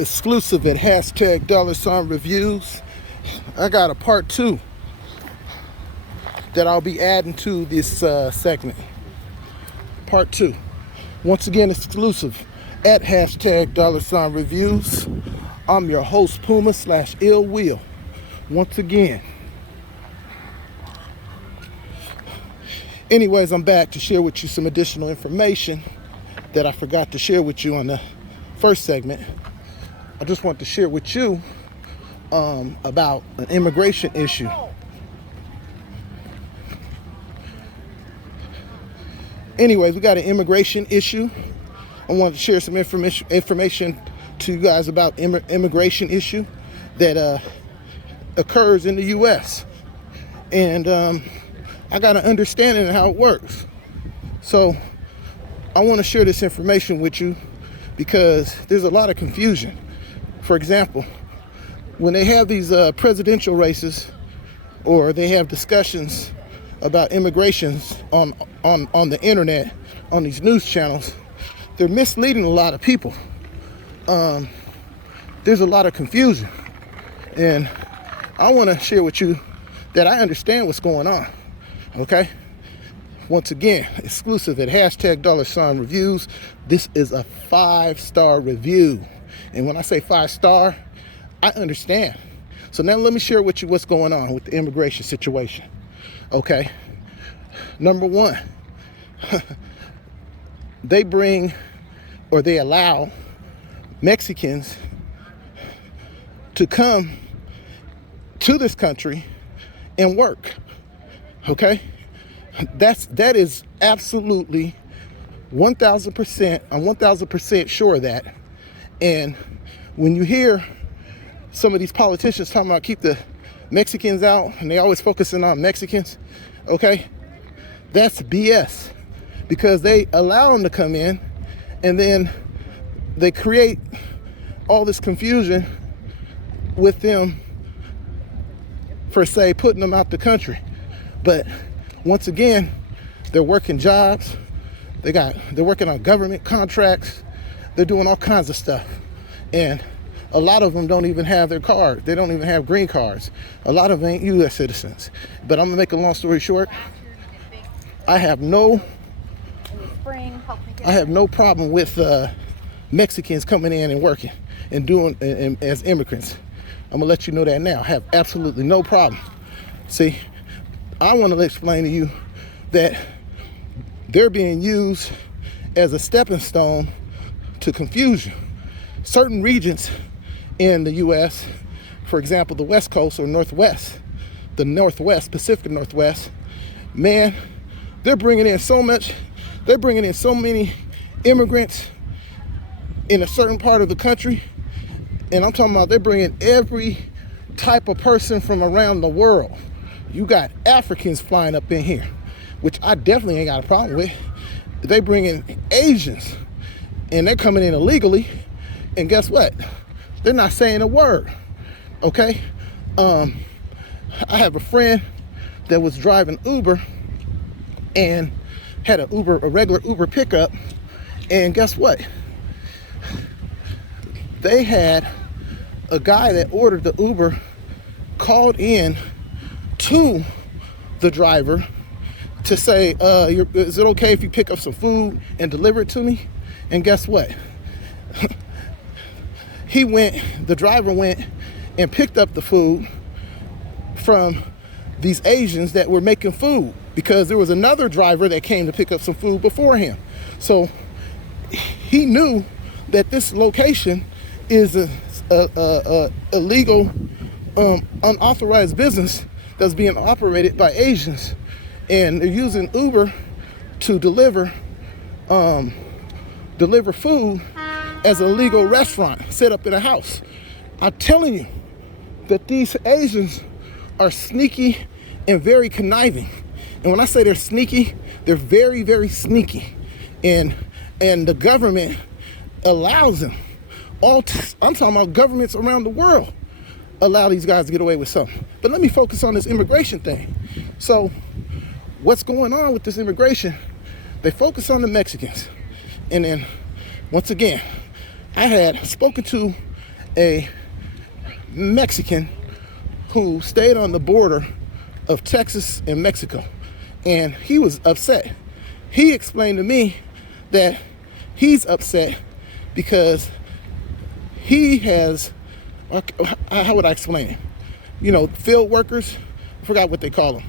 exclusive at hashtag $reviews. I got a part 2 that I'll be adding to this segment. Part 2. Once again, exclusive at hashtag $reviews. I'm your host, Puma / Ill Will. Once again. Anyways, I'm back to share with you some additional information that I forgot to share with you on the first segment. I just want to share with you about an immigration issue. Anyways, we got an immigration issue. I wanted to share some information to you guys about immigration issue that occurs in the U.S. And I got an understanding of how it works. So I want to share this information with you because there's a lot of confusion. For example, when they have these presidential races or they have discussions about immigrations on the internet, on these news channels, they're misleading a lot of people. There's a lot of confusion. And I want to share with you that I understand what's going on. Okay? Once again, exclusive at hashtag $reviews. This is a 5-star review. And when I say 5-star, I understand. So now let me share with you what's going on with the immigration situation. Okay? Number one, they allow Mexicans to come to this country and work. Okay? That is absolutely 1,000%. I'm 1,000% sure of that. And when you hear some of these politicians talking about keep the Mexicans out, and they always focusing on Mexicans, okay, that's BS, because they allow them to come in, and then they create all this confusion with them for, say, putting them out the country. But once again, they're working jobs. They're working on government contracts. They're doing all kinds of stuff. And a lot of them don't even have their card. They don't even have green cards. A lot of them ain't U.S. citizens. But I'm gonna make a long story short. I have no problem with Mexicans coming in and working and doing as immigrants. I'm gonna let you know that now. I have absolutely no problem. See, I want to explain to you that they're being used as a stepping stone to confusion. Certain regions in the U.S., for example, the West Coast or Northwest, the Northwest, Pacific Northwest, man, they're bringing in so many immigrants in a certain part of the country. And I'm talking about they're bringing every type of person from around the world. You got Africans flying up in here, which I definitely ain't got a problem with. They bring in Asians, and they're coming in illegally. And guess what? They're not saying a word, okay? I have a friend that was driving Uber and had a regular Uber pickup, and guess what? They had a guy that ordered the Uber called in to the driver to say, is it okay if you pick up some food and deliver it to me? And guess what? The driver went and picked up the food from these Asians that were making food, because there was another driver that came to pick up some food before him. So he knew that this location is a illegal, unauthorized business that's being operated by Asians, and they're using Uber to deliver food as a legal restaurant set up in a house. I'm telling you that these Asians are sneaky and very conniving. And when I say they're sneaky, they're very, very sneaky. And the government allows them. I'm talking about governments around the world allow these guys to get away with something. But let me focus on this immigration thing. So what's going on with this immigration? They focus on the Mexicans. And then, once again, I had spoken to a Mexican who stayed on the border of Texas and Mexico, and he was upset. He explained to me that he's upset because he has, how would I explain it? You know, field workers, I forgot what they call them.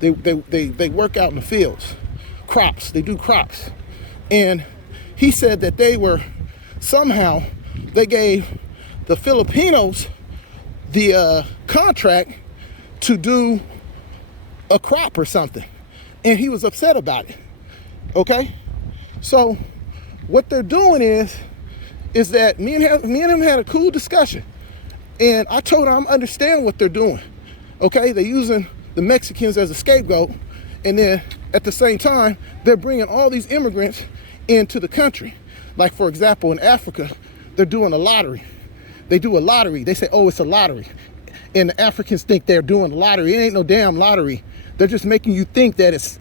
They work out in the fields, crops, they do crops. And he said that they gave the Filipinos the contract to do a crop or something. And he was upset about it, okay? So what they're doing is that me and him had a cool discussion. And I told him I understand what they're doing, okay? They're using the Mexicans as a scapegoat. And then at the same time, they're bringing all these immigrants into the country. Like, for example, in Africa, they're doing a lottery. They do a lottery. They say, oh, it's a lottery. And the Africans think they're doing a lottery. It ain't no damn lottery. They're just making you think that it's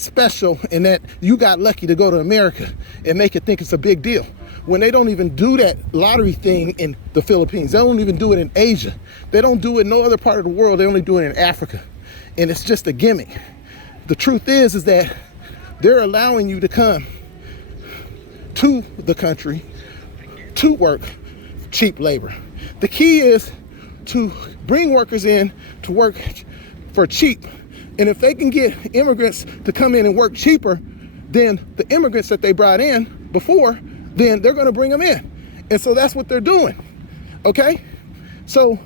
special and that you got lucky to go to America and make it think it's a big deal. When they don't even do that lottery thing in the Philippines. They don't even do it in Asia. They don't do it in no other part of the world. They only do it in Africa. And it's just a gimmick. The truth is that they're allowing you to come to the country to work cheap labor. The key is to bring workers in to work for cheap. And if they can get immigrants to come in and work cheaper than the immigrants that they brought in before, then they're going to bring them in. And so that's what they're doing. Okay? So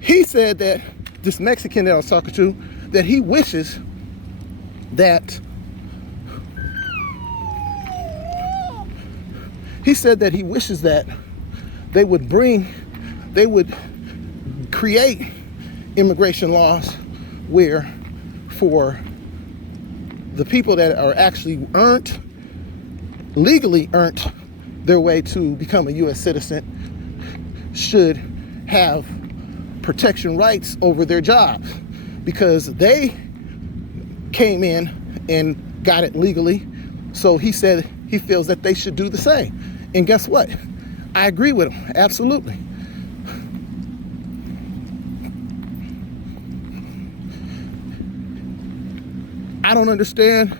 he said that this Mexican that I was talking to, that he wishes that they would create immigration laws where for the people that are actually legally earned their way to become a U.S. citizen should have protection rights over their jobs because they came in and got it legally. So he said he feels that they should do the same. And guess what? I agree with him, absolutely. I don't understand,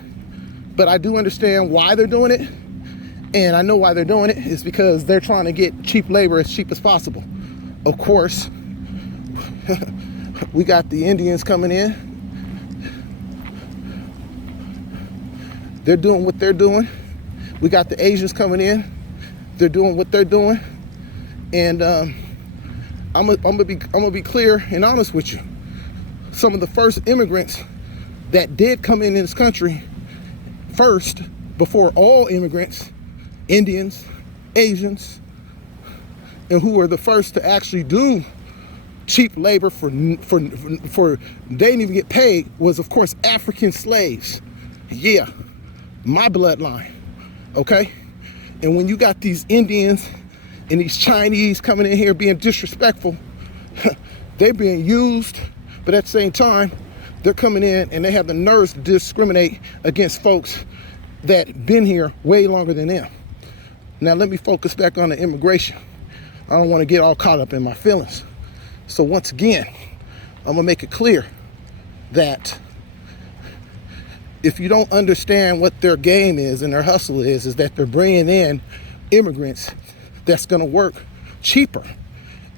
but I do understand why they're doing it. And I know why they're doing it is because they're trying to get cheap labor as cheap as possible. Of course, we got the Indians coming in. They're doing what they're doing. We got the Asians coming in. They're doing what they're doing. And I'm gonna be clear and honest with you. Some of the first immigrants that did come in this country first, before all immigrants, Indians, Asians, and who were the first to actually do cheap labor for they didn't even get paid, was of course African slaves. Yeah, my bloodline, okay? And when you got these Indians and these Chinese coming in here being disrespectful, they're being used, but at the same time, they're coming in and they have the nerves to discriminate against folks that been here way longer than them. Now let me focus back on the immigration. I don't want to get all caught up in my feelings. So once again, I'm gonna make it clear that if you don't understand what their game is and their hustle is that they're bringing in immigrants that's gonna work cheaper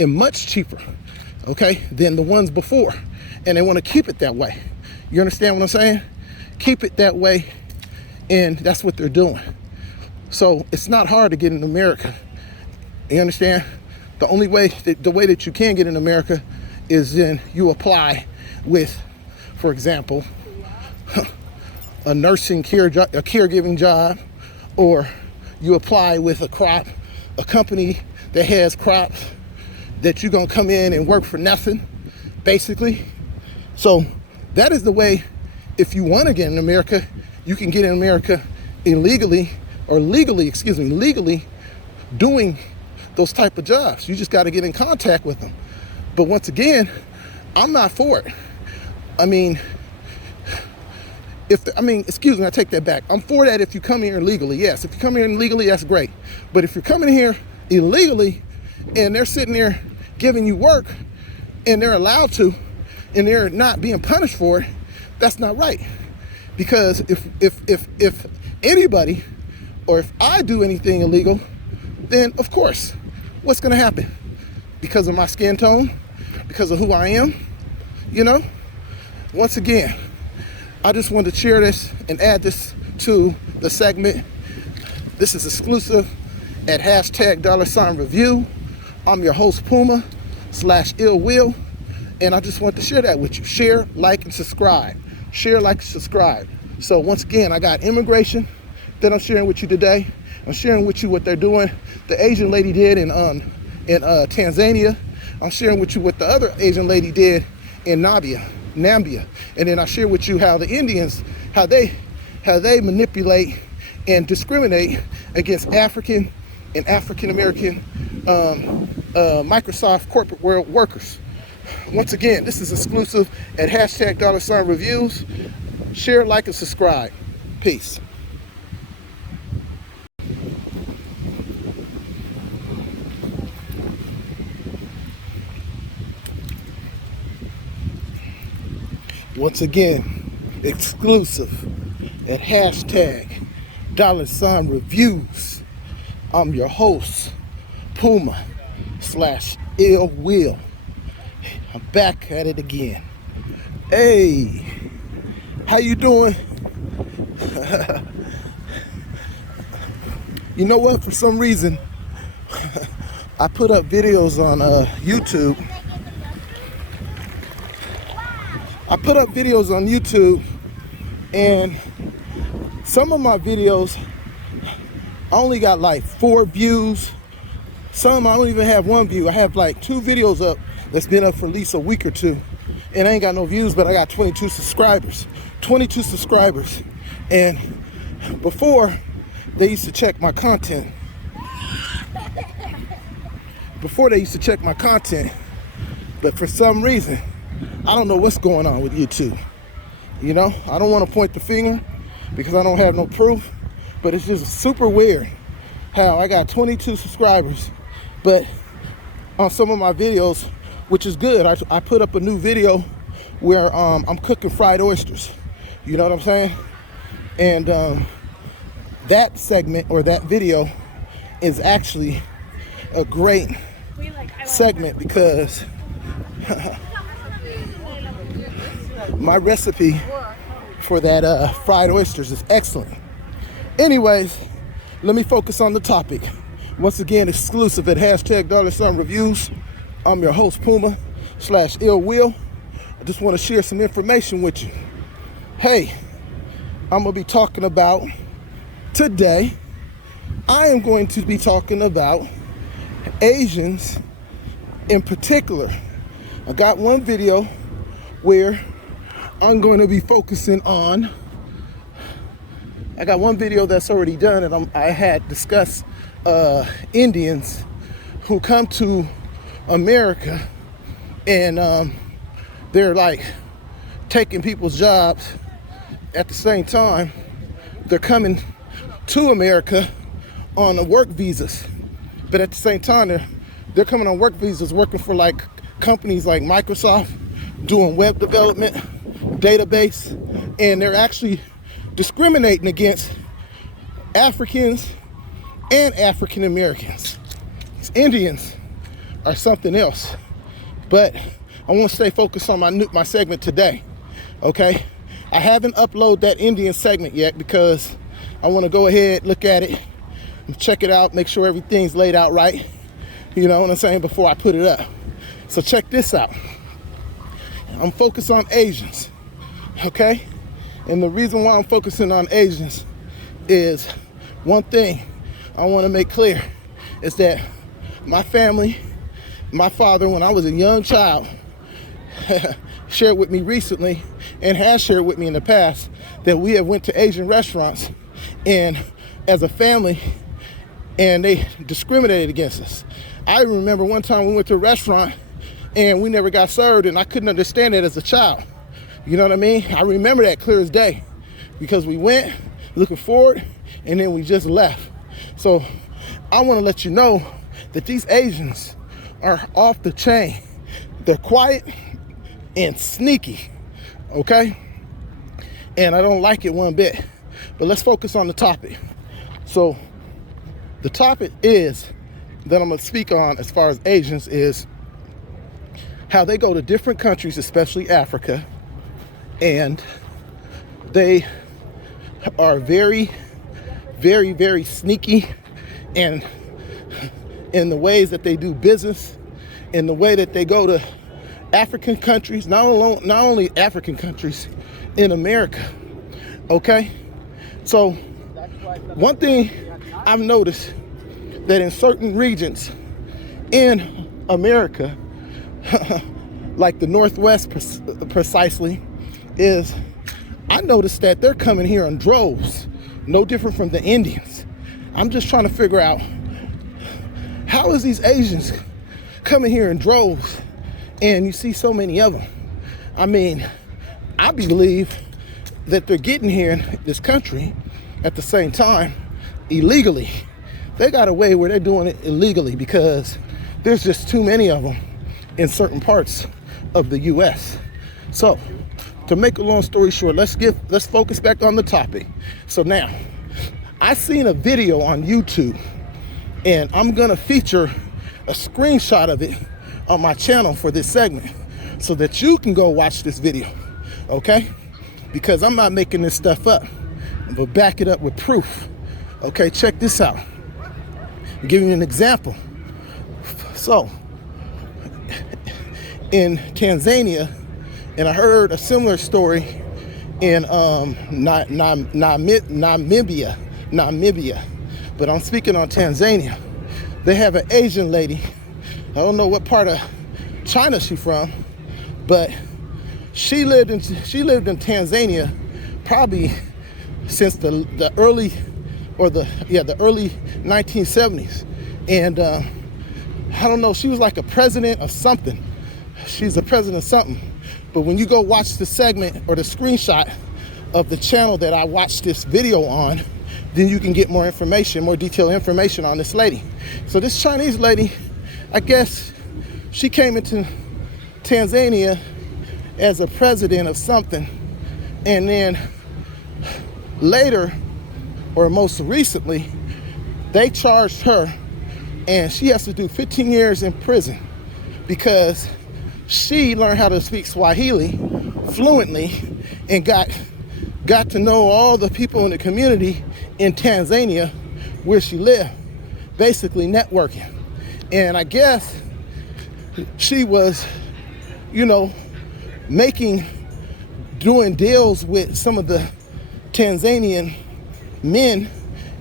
and much cheaper, okay, than the ones before. And they want to keep it that way. You understand what I'm saying? Keep it that way, and that's what they're doing. So it's not hard to get in America. You understand? The way that you can get in America is then you apply with, for example, a caregiving job, or you apply with a company that has crops that you're gonna come in and work for nothing, basically. So that is the way, if you want to get in America, you can get in America legally doing those type of jobs. You just got to get in contact with them. But once again, I'm not for it. I take that back. I'm for that if you come here illegally. Yes, if you come here illegally, that's great. But if you're coming here illegally, and they're sitting there giving you work, and they're allowed to, and they're not being punished for it, that's not right. Because if anybody, or if I do anything illegal, then of course, what's gonna happen? Because of my skin tone, because of who I am, you know? Once again, I just wanted to share this and add this to the segment. This is exclusive at #$review. I'm your host, Puma /Ill Will, and I just want to share that with you. Share, like, and subscribe. Share, like, and subscribe. So once again, I got immigration that I'm sharing with you today. I'm sharing with you what they're doing. The Asian lady did in Tanzania. I'm sharing with you what the other Asian lady did in Namibia. And then I share with you how the Indians, how they manipulate and discriminate against African and African American Microsoft corporate world workers. Once again, this is exclusive at #$reviews. Share, like, and subscribe. Peace. Once again, exclusive at #$reviews. I'm your host, Puma /Ill Will. I'm back at it again. Hey, how you doing? You know what? For some reason, I put up videos on YouTube. And some of my videos I only got like 4 views. Some I don't even have 1 view. I have like 2 videos up that's been up for at least a week or 2, and I ain't got no views, but I got 22 subscribers. 22 subscribers. And before, they used to check my content. But for some reason, I don't know what's going on with YouTube. You know, I don't want to point the finger because I don't have no proof, but it's just super weird how I got 22 subscribers, but on some of my videos, which is good, I put up a new video where I'm cooking fried oysters. You know what I'm saying? And that segment, or that video, is actually a great segment because my recipe for that fried oysters is excellent. Anyways, let me focus on the topic. Once again, exclusive at #$reviews. I'm your host, Puma /Ill Will. I just want to share some information with you. Hey, I'm going to be talking about today. I am going to be talking about Asians in particular. I got one video where I'm going to be focusing on, I got one video that's already done, and I had discussed Indians who come to America, and they're like taking people's jobs. At the same time, they're coming to America on work visas, but at the same time, they're coming on work visas, working for like companies like Microsoft, doing web development, database, and they're actually discriminating against Africans and African Americans. Indians are something else, but I want to stay focused on my segment today. Okay, I haven't uploaded that Indian segment yet because I want to go ahead, look at it, and check it out, make sure everything's laid out right. You know what I'm saying, before I put it up. So check this out. I'm focused on Asians, okay? And the reason why I'm focusing on Asians is one thing I want to make clear is that my family, my father, when I was a young child, shared with me recently and has shared with me in the past that we have went to Asian restaurants and as a family, and they discriminated against us. I remember one time we went to a restaurant and we never got served, and I couldn't understand it as a child. You know what I mean? I remember that clear as day because we went looking forward and then we just left. So I want to let you know that these Asians are off the chain. They're quiet and sneaky, okay? And I don't like it one bit. But let's focus on the topic. So the topic is that I'm gonna speak on as far as Asians is how they go to different countries, especially Africa, and they are very, very, very sneaky and in the ways that they do business, in the way that they go to African countries, not only African countries, in America, okay? So one thing I've noticed that in certain regions in America, like the Northwest precisely, is I noticed that they're coming here in droves, no different from the Indians. I'm just trying to figure out, how is these Asians coming here in droves and you see so many of them? I mean, I believe that they're getting here in this country at the same time illegally. They got a way where they're doing it illegally because there's just too many of them in certain parts of the US. So to make a long story short, let's focus back on the topic. So now, I seen a video on YouTube, and I'm gonna feature a screenshot of it on my channel for this segment so that you can go watch this video, okay? Because I'm not making this stuff up, but back it up with proof. Okay, check this out. I'm giving you an example. So, in Tanzania, and I heard a similar story in Namibia, but I'm speaking on Tanzania. They have an Asian lady. I don't know what part of China she's from, but she lived in Tanzania probably since the early 1970s, and I don't know, she was like a president of something. She's a president of something. But when you go watch the segment or the screenshot of the channel that I watched this video on, then you can get more information, more detailed information on this lady. So this Chinese lady, I guess she came into Tanzania as a president of something, and then later, or most recently, they charged her and she has to do 15 years in prison because she learned how to speak Swahili fluently and got to know all the people in the community in Tanzania where she lived, basically networking. And I guess she was, doing deals with some of the Tanzanian men,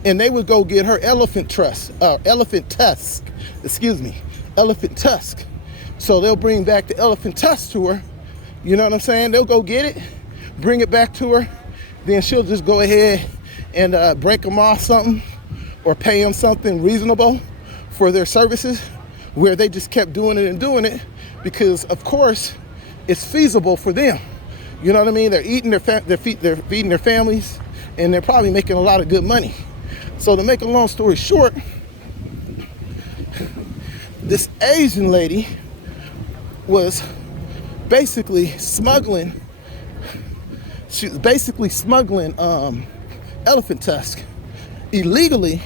and they would go get her elephant tusk. So they'll bring back the elephant tusk to her. You know what I'm saying? They'll go get it, bring it back to her. Then she'll just go ahead and break them off something or pay them something reasonable for their services, where they just kept doing it because, of course, it's feasible for them. You know what I mean? They're eating they're feeding their families, and they're probably making a lot of good money. So to make a long story short, this Asian lady was basically smuggling. She was basically smuggling elephant tusk illegally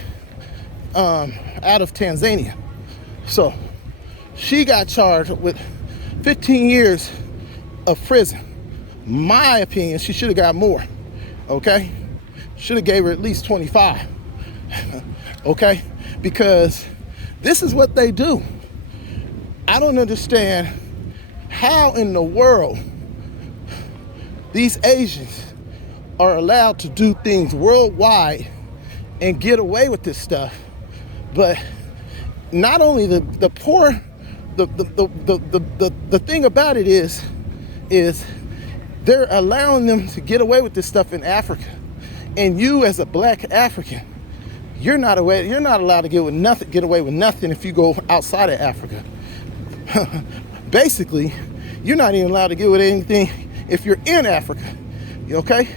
out of Tanzania. So she got charged with 15 years of prison. My opinion, she should have got more. Okay, should have gave her at least 25. Okay, because this is what they do. I don't understand how in the world these Asians are allowed to do things worldwide and get away with this stuff. But not only the poor, the thing about it is they're allowing them to get away with this stuff in Africa. And you, as a black African, you're not allowed to get away with nothing if you go outside of Africa. Basically, you're not even allowed to get away with anything if you're in Africa, okay?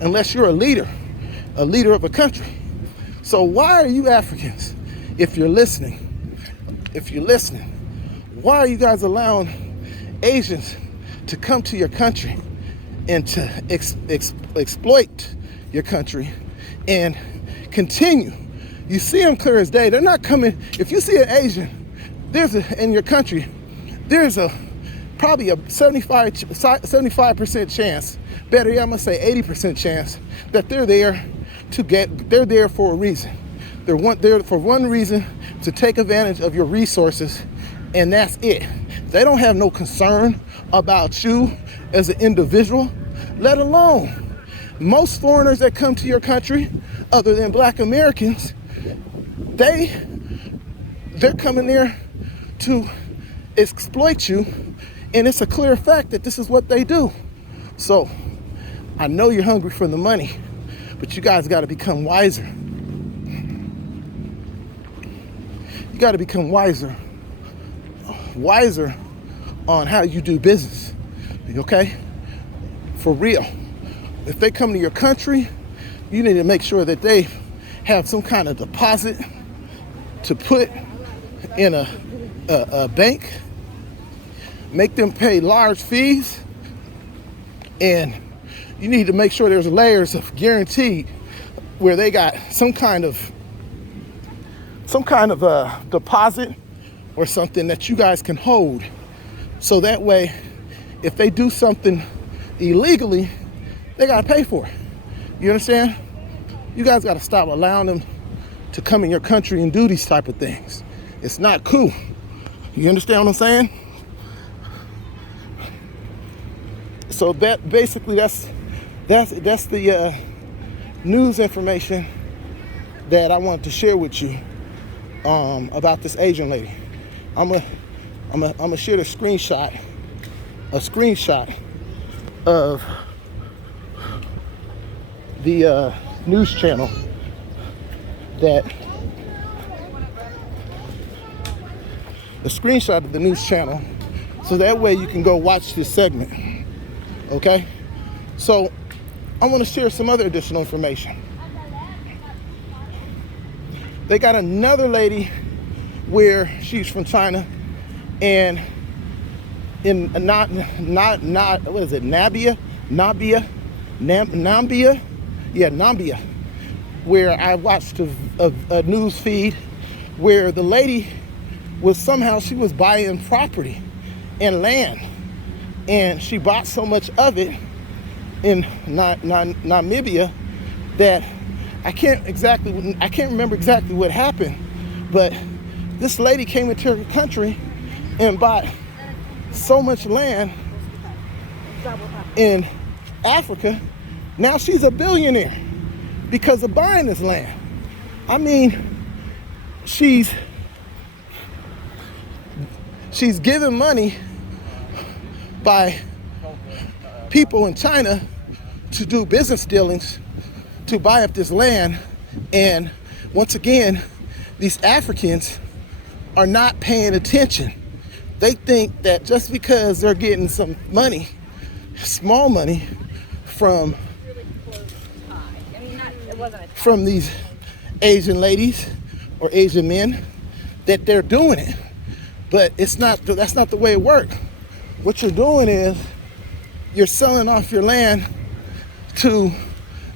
Unless you're a leader of a country. So why are you Africans, if you're listening, Why are you guys allowing Asians to come to your country and to exploit your country and continue? You see them clear as day. They're not coming. If you see an Asian, in your country, there's probably a 75% chance, better yet, I'm gonna say 80% chance that they're there for a reason. They're there for one reason, to take advantage of your resources, and that's it. They don't have no concern about you as an individual, let alone most foreigners that come to your country, other than Black Americans, they're coming there to exploit you, and it's a clear fact that this is what they do. So I know you're hungry for the money, but you guys got to become wiser. You got to become wiser on how you do business, okay? For real. If they come to your country, you need to make sure that they have some kind of deposit to put in a bank, make them pay large fees, and you need to make sure there's layers of guaranteed where they got some kind of deposit or something that you guys can hold, so that way if they do something illegally, they got to pay for it. You understand? You guys got to stop allowing them to come in your country and do these type of things. It's not cool. You understand what I'm saying? So that basically that's the news information that I wanted to share with you about this Asian lady. I'm gonna share a screenshot of the news channel so that way you can go watch this segment. Okay, so I want to share some other additional information. They got another lady where she's from China, and in Nambia, where I watched a news feed where the lady she was buying property and land, and she bought so much of it in Namibia that I can't remember exactly what happened, but this lady came into her country and bought so much land in Africa. Now she's a billionaire because of buying this land. I mean, she's given money by people in China to do business dealings to buy up this land. And once again, these Africans are not paying attention. They think that just because they're getting some money, small money, from these Asian ladies or Asian men, that they're doing it. But that's not the way it works. What you're doing is you're selling off your land to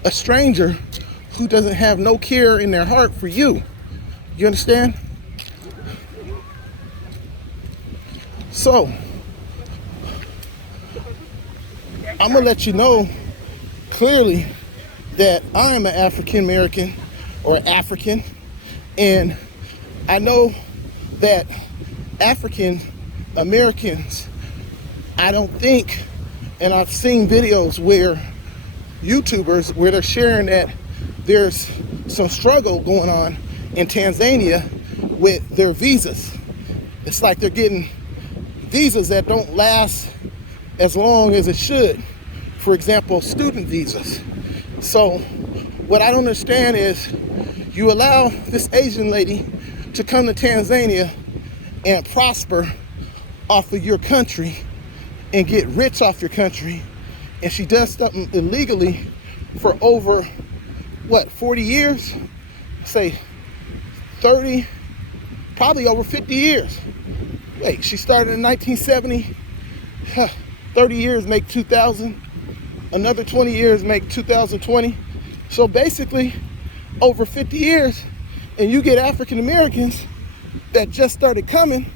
a stranger who doesn't have no care in their heart for you. You understand? So, I'm gonna let you know clearly that I am an African American or African, and I know that African Americans, I don't think, and I've seen videos where YouTubers where they're sharing that there's some struggle going on in Tanzania with their visas. It's like they're getting visas that don't last as long as it should. For example, student visas. So what I don't understand is you allow this Asian lady to come to Tanzania and prosper off of your country and get rich off your country, and she does something illegally for over 40 years, say 30, probably over 50 years. Wait, she started in 1970. 30 years make 2000. Another 20 years make 2020. So basically, over 50 years, and you get African Americans that just started coming.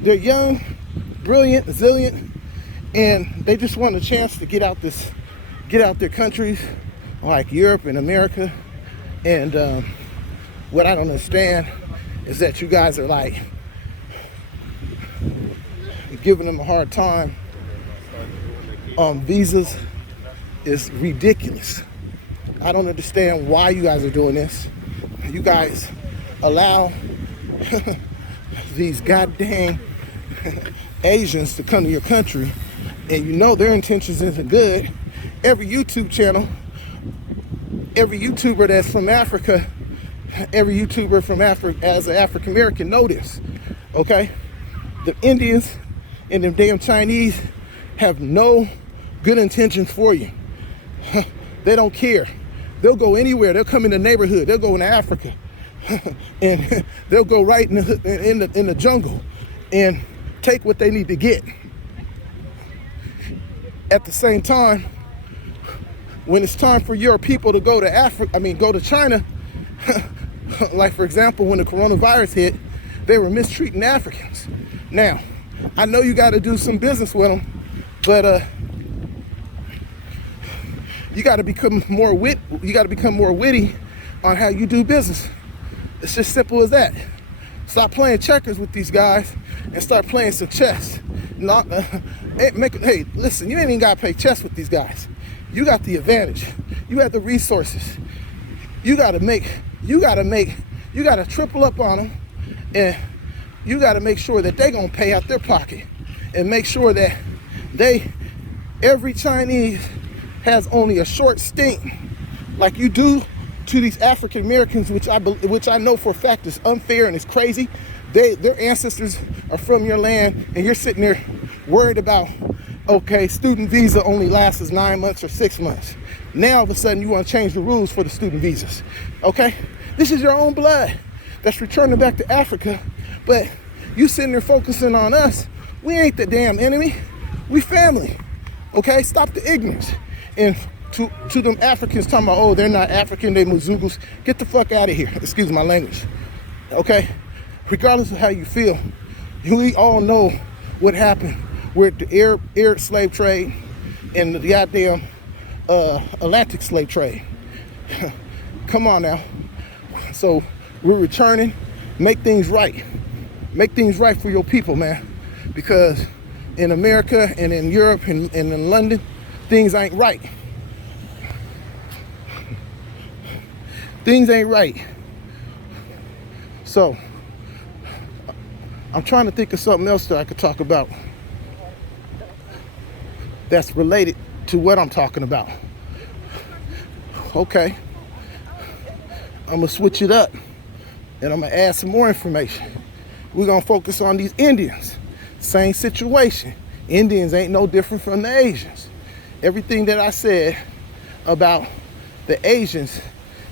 They're young, brilliant, resilient, and they just want a chance to get out their countries like Europe and America. And what I don't understand is that you guys are like giving them a hard time. Visas is ridiculous. I don't understand why you guys are doing this. You guys allow these goddamn Asians to come to your country, and you know their intentions isn't good. Every YouTube channel, every YouTuber that's from Africa, every YouTuber from Africa as an African American know this, okay? The Indians and them damn Chinese have no good intentions for you. They don't care. They'll go anywhere. They'll come in the neighborhood. They'll go into Africa, and they'll go right in the jungle and take what they need to get. At the same time, when it's time for your people to go to go to China, like for example, when the coronavirus hit, they were mistreating Africans. Now, I know you got to do some business with them, but you got to become more witty on how you do business. It's just simple as that. Stop playing checkers with these guys and start playing some chess. Hey, listen, you ain't even got to play chess with these guys. You got the advantage. You have the resources. You got to triple up on them, and you got to make sure that they're going to pay out their pocket, and make sure that every Chinese has only a short stint, like you do to these African Americans, which I know for a fact is unfair and is crazy. Their ancestors are from your land, and you're sitting there worried about, okay, student visa only lasts 9 months or 6 months. Now all of a sudden you want to change the rules for the student visas, okay? This is your own blood that's returning back to Africa, but you sitting there focusing on us. We ain't the damn enemy. We family, okay? Stop the ignorance. And to them Africans talking about, oh, they're not African, they Mzugus. Get the fuck out of here. Excuse my language, okay? Regardless of how you feel, we all know what happened with the Arab slave trade and the goddamn Atlantic slave trade. Come on now. So we're returning. Make things right. Make things right for your people, man. Because in America and in Europe and in London, things ain't right. Things ain't right. So I'm trying to think of something else that I could talk about that's related to what I'm talking about. Okay. I'm gonna switch it up and I'm gonna add some more information. We're gonna focus on these Indians. Same situation. Indians ain't no different from the Asians. Everything that I said about the Asians,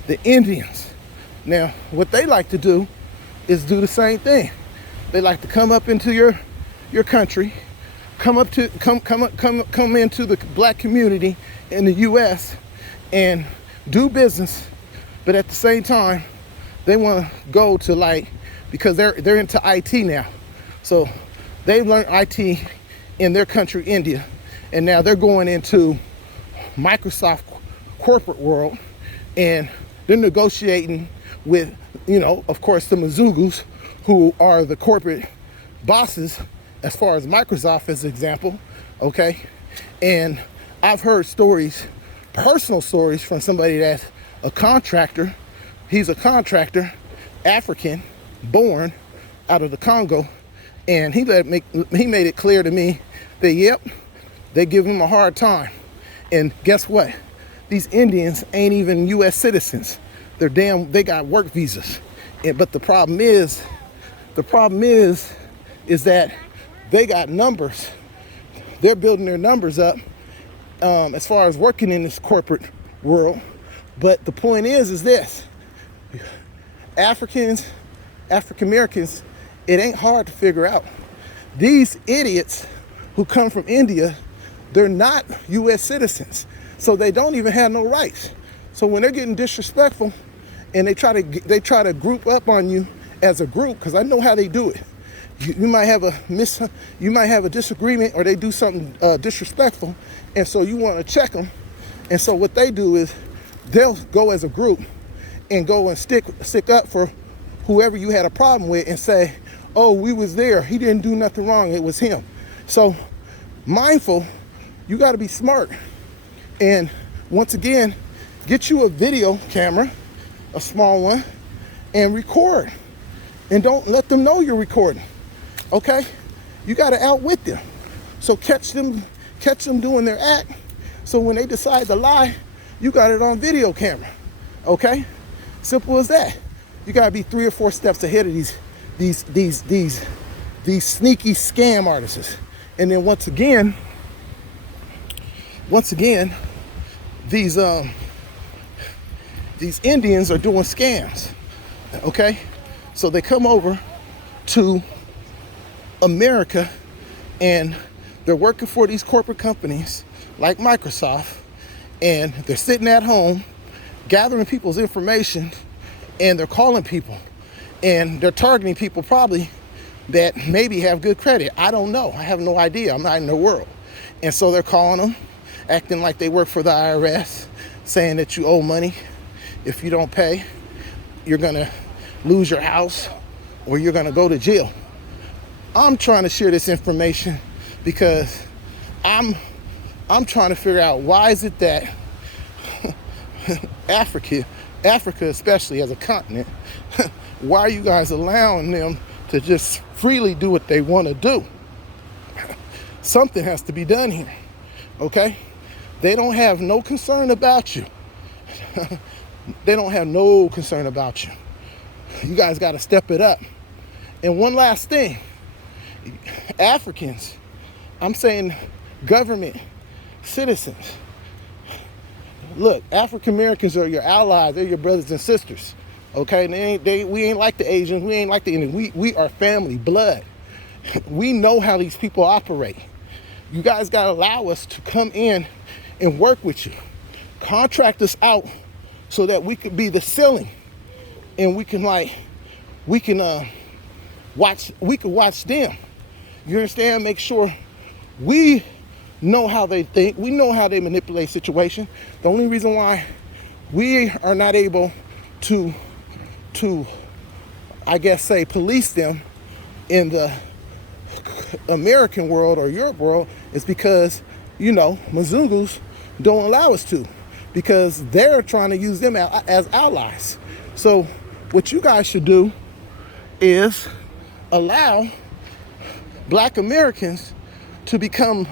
the Indians. Now, what they like to do is do the same thing. They like to come up into your country, come into the black community in the U.S. and do business, but at the same time, they want to go to because they're into IT now. So they've learned IT in their country, India, and now they're going into Microsoft corporate world, and they're negotiating with, of course, the Mzugus, who are the corporate bosses as far as Microsoft as an example, okay? And I've heard stories, personal stories from somebody that's a contractor. He's a contractor, African, born out of the Congo, and he made it clear to me that, yep, they give him a hard time. And guess what? These Indians ain't even U.S. citizens. They got work visas. But the problem is that they got numbers. They're building their numbers up as far as working in this corporate world. But the point is this: African Americans, it ain't hard to figure out. these idiots who come from India, they're not U.S. citizens, so they don't even have no rights. So when they're getting disrespectful, and they try to group up on you as a group, because I know how they do it. You might have a disagreement, or they do something disrespectful, and so you want to check them. And so what they do is they'll go as a group and go and stick up for whoever you had a problem with and say, oh, we was there, he didn't do nothing wrong, it was him. So mindful, you got to be smart. And once again, get you a video camera, a small one, and record. And don't let them know you're recording. Okay? You got to outwit them. So catch them doing their act. So when they decide to lie, you got it on video camera. Okay? Simple as that. You got to be 3 or 4 steps ahead of these sneaky scam artists. And then once again, these Indians are doing scams. Okay? So they come over to America and they're working for these corporate companies like Microsoft, and they're sitting at home gathering people's information, and they're calling people, and they're targeting people probably that maybe have good credit. I don't know. I have no idea. I'm not in their world. And so they're calling them, acting like they work for the IRS, saying that you owe money. If you don't pay, you're going to lose your house or you're going to go to jail. I'm trying to share this information because I'm trying to figure out, why is it that Africa especially as a continent, why are you guys allowing them to just freely do what they want to do? Something has to be done here, okay? They don't have no concern about you. They don't have no concern about you. You guys got to step it up. And one last thing, Africans, I'm saying government, citizens, look, African Americans are your allies. They're your brothers and sisters. Okay, we ain't like the Asians. We ain't like the Indians. We are family, blood. We know how these people operate. You guys got to allow us to come in and work with you. Contract us out so that we could be the ceiling, and we can watch them. You understand? Make sure we know how they think. We know how they manipulate situations. The only reason why we are not able to I guess say police them in the American world or Europe world is because, Mzungus don't allow us to, because they're trying to use them as allies. So what you guys should do is allow Black Americans to become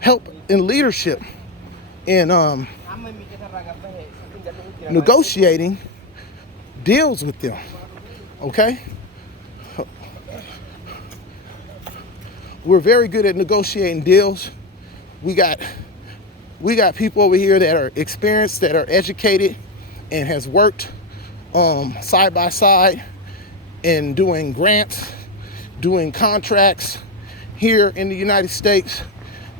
help in leadership in negotiating deals with them. Okay? We're very good at negotiating deals. We got people over here that are experienced, that are educated, and has worked side by side in doing grants, doing contracts here in the United States,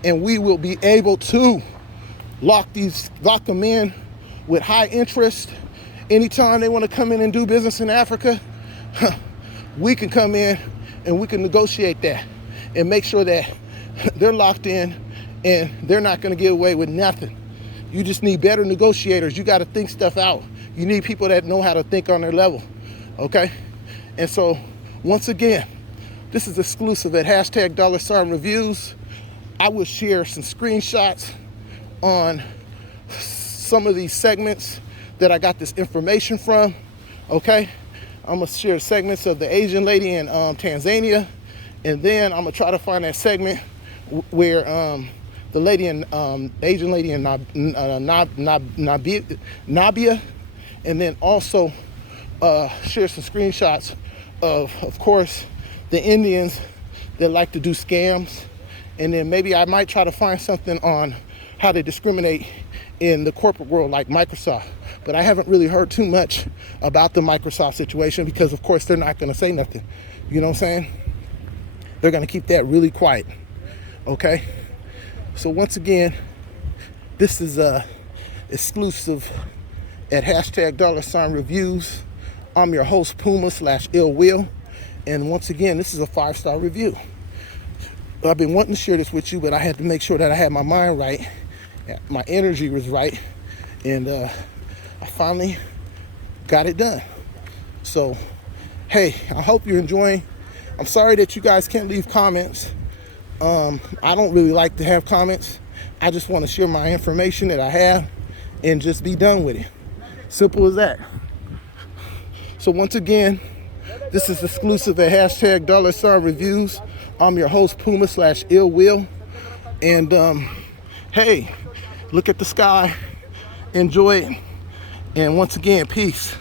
and we will be able to lock them in with high interest. Anytime they want to come in and do business in Africa, we can come in and we can negotiate that and make sure that they're locked in and they're not going to get away with nothing. You just need better negotiators. You got to think stuff out. You need people that know how to think on their level, okay? And so, once again, this is exclusive at #$reviews. I will share some screenshots on some of these segments that I got this information from, okay? I'm going to share segments of the Asian lady in Tanzania, and then I'm going to try to find that segment where the lady in Asian lady in Nabia, and then also share some screenshots of course, the Indians that like to do scams, and then maybe I might try to find something on how they discriminate in the corporate world like Microsoft. But I haven't really heard too much about the Microsoft situation because, of course, they're not going to say nothing. You know what I'm saying? they're going to keep that really quiet. Okay? So once again, this is exclusive at #$reviews. I'm your host, Puma/Ill Will. And once again, this is a 5-star review. I've been wanting to share this with you, but I had to make sure that I had my mind right, my energy was right, and I finally got it done. So, hey, I hope you're enjoying. I'm sorry that you guys can't leave comments. I don't really like to have comments. I just want to share my information that I have and just be done with it. Simple as that. So once again, this is exclusive at #$reviews. I'm your host, Puma/Ill Will. And hey, look at the sky, enjoy it. And once again, peace.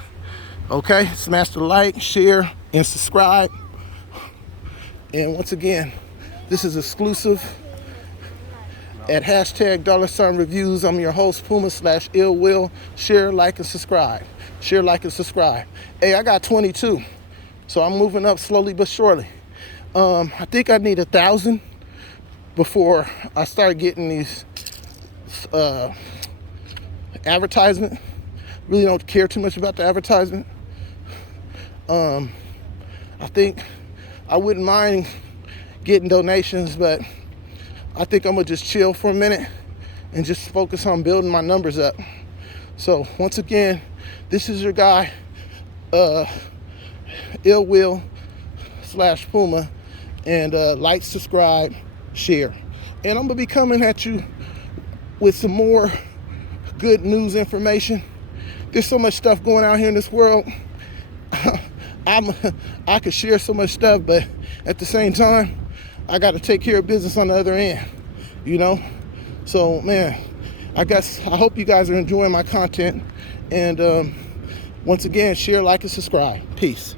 Okay, smash the like, share, and subscribe. And once again, this is exclusive at #$reviews. I'm your host, Puma/Ill Will. Share, like, and subscribe. Share, like, and subscribe. Hey, I got 22, so I'm moving up slowly but surely. I think I need 1,000 before I start getting these advertisement. Really don't care too much about the advertisement. I think I wouldn't mind getting donations, but I think I'm gonna just chill for a minute and just focus on building my numbers up. So once again, this is your guy, Ill Will/Puma, and like, subscribe, share. And I'm gonna be coming at you with some more good news information. There's so much stuff going out here in this world. I could share so much stuff, but at the same time, I got to take care of business on the other end, you know? So, man, I hope you guys are enjoying my content. And once again, share, like, and subscribe. Peace.